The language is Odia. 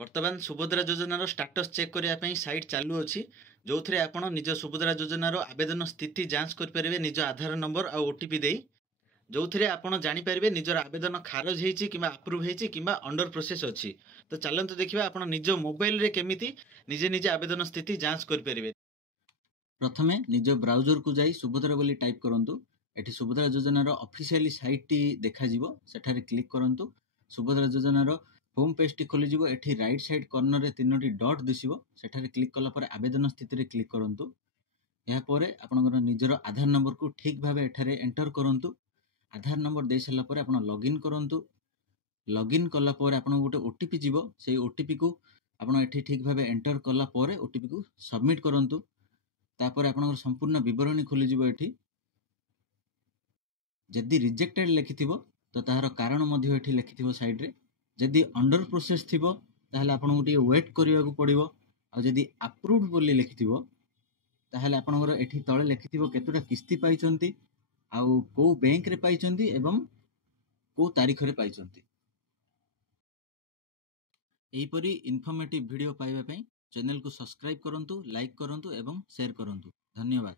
ବର୍ତ୍ତମାନ ସୁଭଦ୍ରା ଯୋଜନାର ଷ୍ଟାଟସ୍ ଚେକ୍ କରିବା ପାଇଁ ସାଇଟ୍ ଚାଲୁଅଛି, ଯେଉଁଥିରେ ଆପଣ ନିଜ ସୁଭଦ୍ରା ଯୋଜନାର ଆବେଦନ ସ୍ଥିତି ଯାଞ୍ଚ କରିପାରିବେ ନିଜ ଆଧାର ନମ୍ବର ଆଉ OTP ଦେଇ, ଯେଉଁଥିରେ ଆପଣ ଜାଣିପାରିବେ ନିଜର ଆବେଦନ ଖାରଜ ହେଇଛି କିମ୍ବା ଆପ୍ରୁଭ୍ ହେଇଛି କିମ୍ବା ଅଣ୍ଡର ପ୍ରୋସେସ୍ ଅଛି। ତ ଚାଲନ୍ତୁ ଦେଖିବା ଆପଣ ନିଜ ମୋବାଇଲରେ କେମିତି ନିଜେ ଆବେଦନ ସ୍ଥିତି ଯାଞ୍ଚ କରିପାରିବେ। ପ୍ରଥମେ ନିଜ ବ୍ରାଉଜରକୁ ଯାଇ ସୁଭଦ୍ରା ବୋଲି ଟାଇପ୍ କରନ୍ତୁ। ଏଠି ସୁଭଦ୍ରା ଯୋଜନାର ଅଫିସିଆଲି ସାଇଟ୍ଟି ଦେଖାଯିବ, ସେଠାରେ କ୍ଲିକ୍ କରନ୍ତୁ। ସୁଭଦ୍ରା ଯୋଜନାର ହୋମ୍ ପେଜଟି ଖୋଲିଯିବ। ଏଠି ରାଇଟ୍ ସାଇଡ୍ କର୍ଣ୍ଣରରେ 3ଟି ଡଟ୍ ଦିଶିବ, ସେଠାରେ କ୍ଲିକ୍ କଲା ପରେ ଆବେଦନ ସ୍ଥିତିରେ କ୍ଲିକ୍ କରନ୍ତୁ। ଏହାପରେ ଆପଣଙ୍କର ନିଜର ଆଧାର ନମ୍ବରକୁ ଠିକ୍ ଭାବେ ଏଠାରେ ଏଣ୍ଟର କରନ୍ତୁ। ଆଧାର ନମ୍ବର ଦେଇ ସାରିଲା ପରେ ଆପଣ ଲଗ୍ଇନ୍ କରନ୍ତୁ। ଲଗ୍ଇନ୍ କଲା ପରେ ଆପଣଙ୍କୁ ଗୋଟେ OTP ଯିବ, ସେଇ OTPକୁ ଆପଣ ଏଠି ଠିକ୍ ଭାବେ ଏଣ୍ଟର କଲା ପରେ OTPକୁ ସବମିଟ୍ କରନ୍ତୁ। ତାପରେ ଆପଣଙ୍କର ସମ୍ପୂର୍ଣ୍ଣ ବିବରଣୀ ଖୋଲିଯିବ। ଏଠି ଯଦି ରିଜେକ୍ଟେଡ୍ ଲେଖିଥିବ ତ ତାହାର କାରଣ ମଧ୍ୟ ଏଠି ଲେଖିଥିବ ସାଇଡ୍ରେ। ଯଦି ଅଣ୍ଡର ପ୍ରୋସେସ୍ ଥିବ ତାହେଲେ ଆପଣଙ୍କୁ ଟିକେ ୱେଟ୍ କରିବାକୁ ପଡ଼ିବ। ଆଉ ଯଦି ଆପ୍ରୁଭ୍ ବୋଲି ଲେଖିଥିବ ତାହେଲେ ଆପଣଙ୍କର ଏଠି ତଳେ ଲେଖିଥିବ କେତେଟା କିସ୍ତି ପାଇଛନ୍ତି, ଆଉ କୋଉ ବ୍ୟାଙ୍କରେ ପାଇଛନ୍ତି ଏବଂ କୋଉ ତାରିଖରେ ପାଇଛନ୍ତି। ଏହିପରି ଇନଫର୍ମେଟିଭ୍ ଭିଡ଼ିଓ ପାଇବା ପାଇଁ ଚ୍ୟାନେଲକୁ ସବସ୍କ୍ରାଇବ୍ କରନ୍ତୁ, ଲାଇକ୍ କରନ୍ତୁ ଏବଂ ସେୟାର କରନ୍ତୁ। ଧନ୍ୟବାଦ।